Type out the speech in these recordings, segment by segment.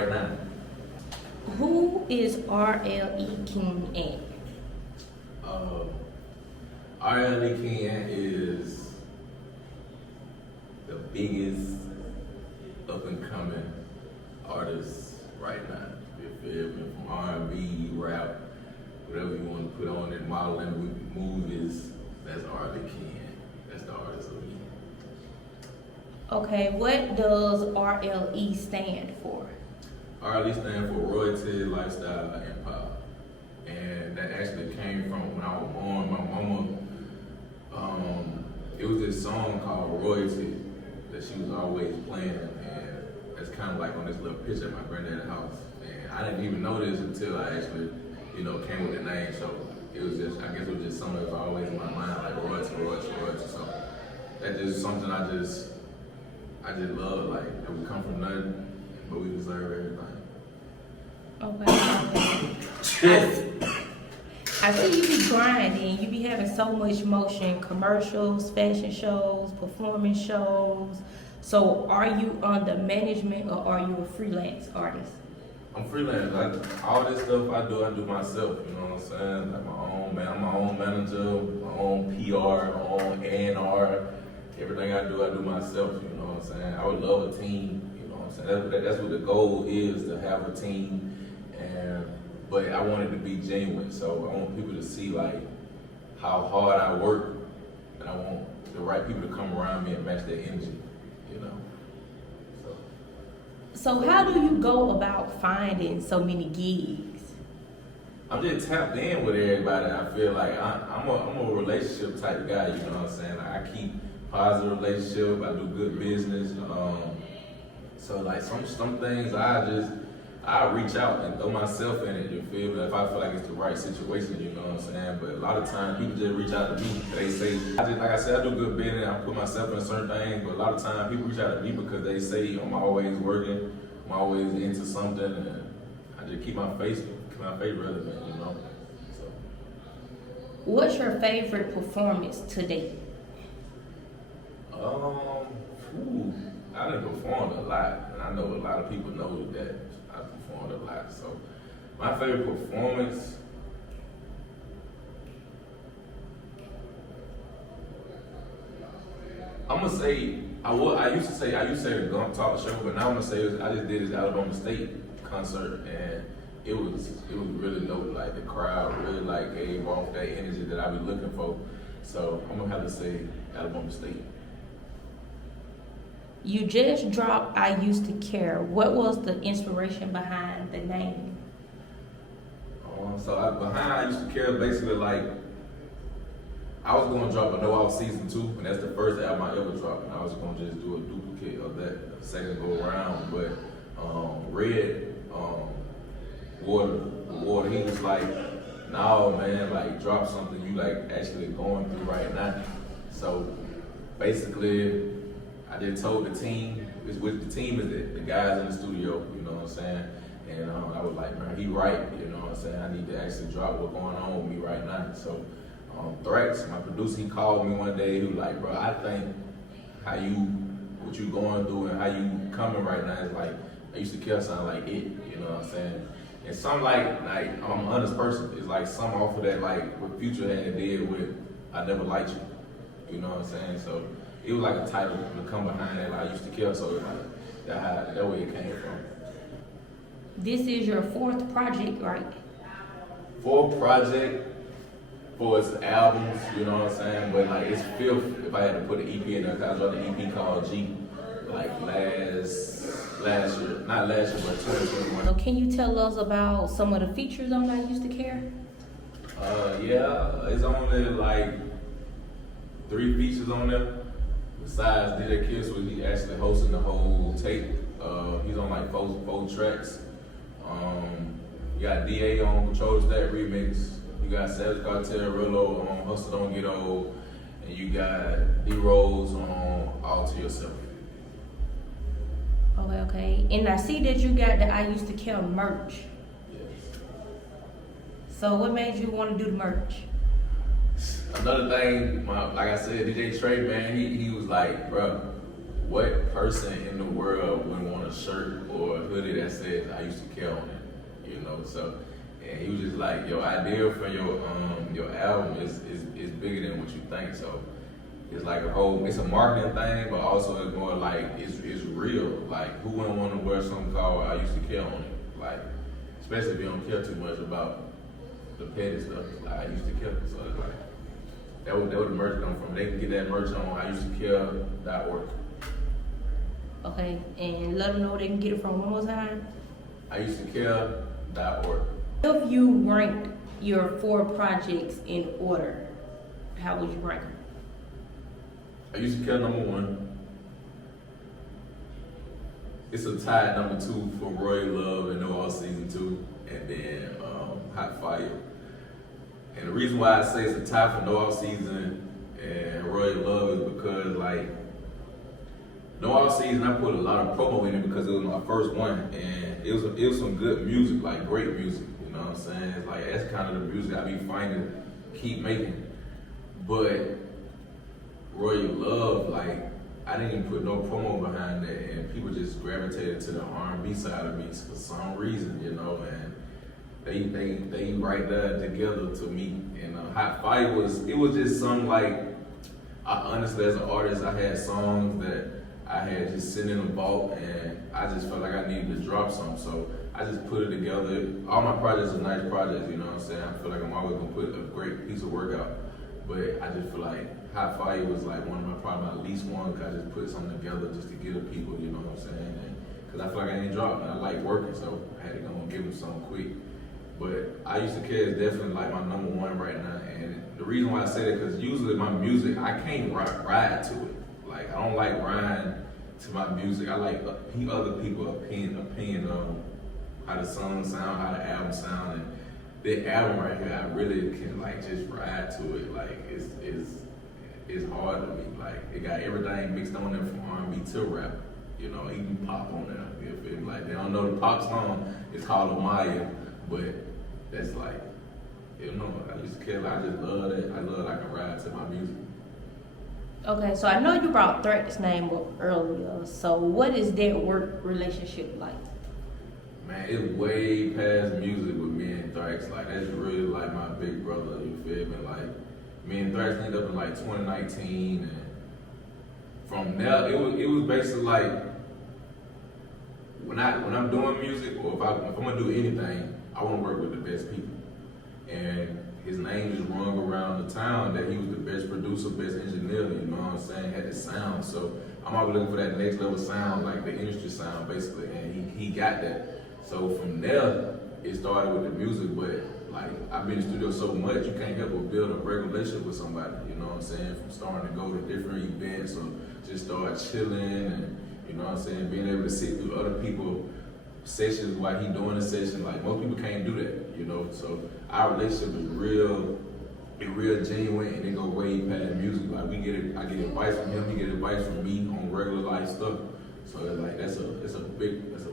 right now. Who is RLE King Ant? RLE King Ant is the biggest up and coming artist right now. You feel me? From R&B, rap, whatever you want to put on it, modeling, movies, that's RLE King Ant. That's the artist of me. Okay, what does RLE stand for? RLE stand for Royalty, Lifestyle, and Power. And that actually came from when I was born. My mama, it was this song called Royalty that she was always playing, and it's kind of like on this little picture at my granddad's house. And I didn't even know this until I actually, came with the name. So it was just, I guess it was just something that was always in my mind, like Royalty, Royalty, Royalty. So that's just something I just love, like, that we come from nothing, but we deserve everything. Okay. I see you be grinding, you be having so much motion, commercials, fashion shows, performance shows. So are you under management or are you a freelance artist? I'm freelance. All this stuff I do myself, you know what I'm saying? Like I'm my own manager, my own PR, my own A&R. Everything I do myself, you know what I'm saying? I would love a team, you know what I'm saying? That's what the goal is, to have a team. But I want it to be genuine, so I want people to see like how hard I work, and I want the right people to come around me and match their energy, you know. So how do you go about finding so many gigs? I'm just tapped in with everybody. I feel like I'm a relationship type guy, you know what I'm saying? Like I keep positive relationship, I do good business. So like some things I reach out and throw myself in it, you feel me? If I feel like it's the right situation, you know what I'm saying? But a lot of times people just reach out to me. They say, like I said, I do good business, I put myself in certain things, but a lot of times people reach out to me because they say I'm always working, I'm always into something, and I just keep my face relevant, you know? So. What's your favorite performance to date? I done performed a lot, and I know a lot of people know that I performed a lot. So my favorite performance, I'm gonna say I used to say the Gump Talk Show, but now I'm gonna say I just did this Alabama State concert, and it was really dope. Like the crowd really like gave off that energy that I be looking for. So I'm gonna have to say Alabama State. You just dropped I Used to Care. What was the inspiration behind the name? Behind I Used to Care, basically like, I was going to drop a No Out Season 2, and that's the first album I ever dropped, and I was going to just do a duplicate of that the second go around, but Red, Water, he was like, no man, like drop something you like actually going through right now. So basically, I just told the team, the team is the guys in the studio, you know what I'm saying? And I was like, man, he right, you know what I'm saying? I need to actually drop what's going on with me right now. So Threats, my producer, he called me one day, he was like, bro, I think what you going through and how you coming right now is like, I Used to Care sound like it, you know what I'm saying? And some like I'm an honest person, it's like some off of that, like what Future had did with I Never Liked You, you know what I'm saying? So it was like a title to come behind that, like, I Used to Care, so it's like that way it came from. This is your fourth project, right? Fourth project for its albums, you know what I'm saying? But like it's fifth if I had to put an EP in there, because I dropped an EP called G, like last year, not last year, but 2021. So can you tell us about some of the features on I Used to Care? Yeah, it's only like 3 features on there. Besides DJ Kiss, he actually hosting the whole tape. He's on like four tracks. You got DA on Control the Stat Remix. You got Savage Cartel, Rillo on Hustle Don't Get Old. And you got D-Rose on All To Yourself. Okay. And I see that you got the I Used to Care merch. Yes. So what made you want to do the merch? Another thing, like I said, DJ Trey, man, he was like, bro, what person in the world wouldn't want a shirt or a hoodie that says "I used to care" on it? You know, so and he was just like, your idea for your album is bigger than what you think. So it's like it's a marketing thing, but also it's more like it's real. Like, who wouldn't want to wear something called "I used to care" on it? Like, especially if you don't care too much about the petty stuff. Like, I used to care. So it's like that would the merch come from. They can get that merch on I used to care.org. Okay, and let them know they can get it from one more time. I used to care.org. If you ranked your 4 projects in order, how would you rank them? I used to care #1. It's a tie #2 for Roy Love and No All Season 2, and then Hot Fire. And the reason why I say it's a tie for No All Season and Roy Love is because, like, No All Season, I put a lot of promo in it because it was my first one, and it was some good music, like great music. You know what I'm saying? It's like, that's kind of the music I be finding, keep making. But Roy Love, like, I didn't even put no promo behind that, and people just gravitated to the R&B side of me for some reason, you know. And they right there together to me. And Hot Fire was just something like, I honestly, as an artist, I had songs that I had just sitting in a vault, and I just felt like I needed to drop something. So I just put it together. All my projects are nice projects, you know what I'm saying? I feel like I'm always gonna put a great piece of work out. But I just feel like Hot Fire was like one of probably my least one, because I just put something together just to give the people, you know what I'm saying? Because I feel like I ain't dropping. I like working, so I had to go and give them something quick. But I Used to Care is definitely like my #1 right now. And the reason why I say that, because usually my music, I can't ride to it. Like, I don't like riding to my music. I like other people's opinion on how the song sound, how the album sound. And the album right here, I really can like just ride to it. Like, it's hard to me. Like, it got everything mixed on there from R&B to rap. You know, even pop on there. You feel me? Like, they don't know the pop song. It's called Amaya, but that's like, you know, I Used to Care. I just love that. I love that I can ride to my music. Okay, so I know you brought Threat's name up earlier. So what is their work relationship like? Man, it's way past music with me and Thrax. Like, that's really like my big brother, you feel me? Like, me and Thrax ended up in like 2019, and from there, it was basically like, when I'm doing music, or if I'm gonna do anything, I wanna work with the best people. And his name is rung around the town that he was the best producer, best engineer, you know what I'm saying, had the sound. So I'm always looking for that next level sound, like the industry sound, basically, and he got that. So from there, it started with the music, but like, I've been in the studio so much, you can't help but build a great relationship with somebody, you know what I'm saying? From starting to go to different events, or just start chilling, and you know what I'm saying, being able to sit through other people's sessions while he doing a session. Like, most people can't do that, you know? So our relationship is real genuine, and it go way past music. Like, I get advice from him, he get advice from me on regular life stuff. So it's like, that's a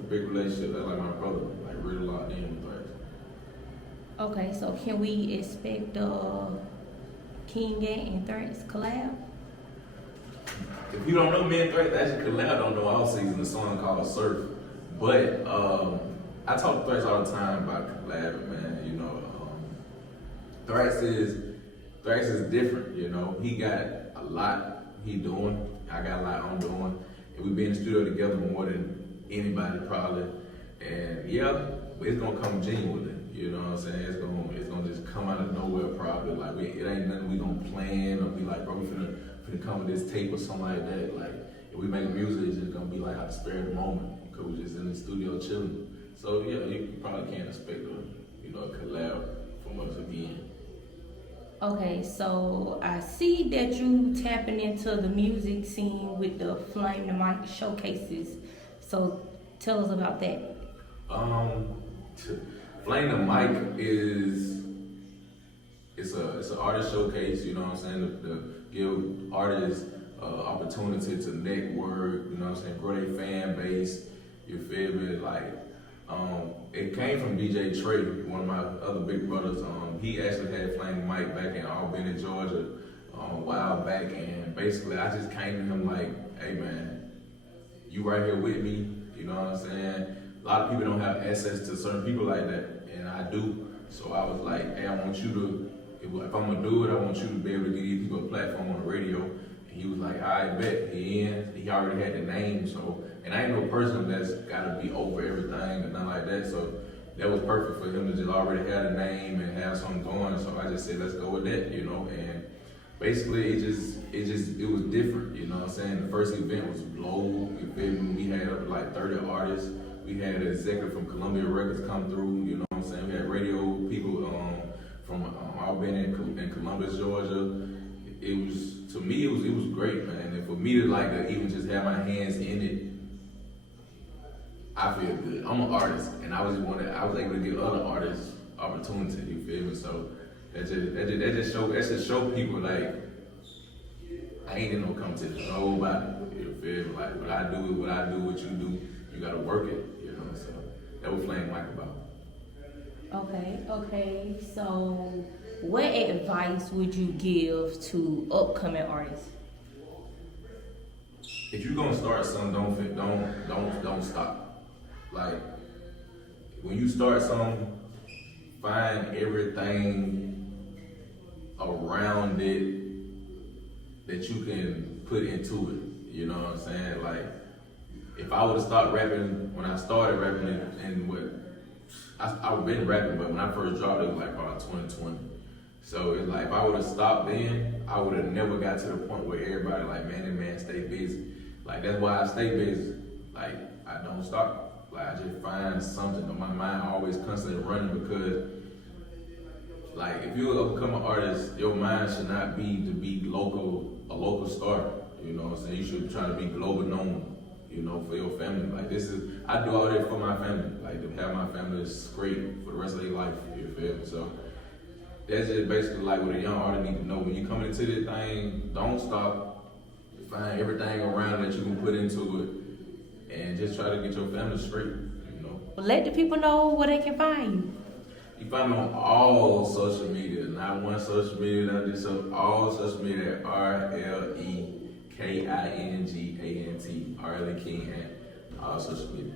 big relationship. That's like my brother, like really locked in with Thrax. Okay, so can we expect King Ant and Threats collab? If you don't know me and Thrax, actually collab on No All Season, a song called Surf. But I talk to Thrax all the time about collabing, man. You know, Thrax is different. You know, he got a lot he doing. I got a lot I'm doing. And we've been in the studio together more than anybody probably. And yeah, but it's gonna come genuinely. You know what I'm saying? It's gonna just come out of nowhere probably. Like, it ain't nothing we gonna plan or be like, bro, we finna come with this tape or something like that. Like, if we make music, it's just gonna be like how to spare the moment, because we're just in the studio chilling. So yeah, you probably can't expect a collab from us again. Okay, so I see that you tapping into the music scene with the Flame the Mic showcases. So tell us about that. Flame the Mic it's an artist showcase, you know what I'm saying, to give artists opportunity to network, you know what I'm saying, grow their fan base, you feel me? Like, it came from DJ Trey, one of my other big brothers. He actually had Flame the Mic back in Albany, Georgia, a while back, and basically I just came to him like, hey man, you right here with me. You know what I'm saying? A lot of people don't have access to certain people like that, and I do. So I was like, hey, I want you to, if I'm gonna do it, I want you to be able to give these people a platform on the radio. And he was like, I bet. He already had the name, so, and I ain't no person that's gotta be over everything and nothing like that. So that was perfect for him to just already have a name and have something going. So I just said, let's go with that, you know. And basically, it was different, you know what I'm saying? The first event was blow, you feel me? We had up to like 30 artists. We had an executive from Columbia Records come through, you know what I'm saying? We had radio people from Albany and Columbus, Georgia. It was, to me, it was great, man. And for me to like to even just have my hands in it, I feel good. I'm an artist, and I was able to give other artists opportunity, you feel me? So that just show people like I ain't in no competition. Nobody, you feel me? Like what I do, what you do, you gotta work it, you know. So that was Flame Mike about. Okay. So, what advice would you give to upcoming artists? If you're gonna start something, don't stop. Like when you start something, find everything around it that you can put into it. You know what I'm saying? Like if I would have started rapping when I started rapping and what I've been rapping, but when I first dropped it was like about 2020. So it's like if I would have stopped then, I would have never got to the point where everybody like, man, stay busy. Like that's why I stay busy. Like I don't stop. Like I just find something on my mind always constantly running because like if you become an artist, your mind should not be to be a local star. You know what I'm saying? You should try to be global known, you know, for your family. Like I do all that for my family. Like to have my family is great for the rest of their life, you feel me? So that's just basically like what a young artist need to know. When you come into this thing, don't stop. Find everything around that you can put into it and just try to get your family straight, you know. Let the people know where they can find you. You find me on all social media, not one social media, not just all social media at RLE King Ant, RLE King Ant, all social media.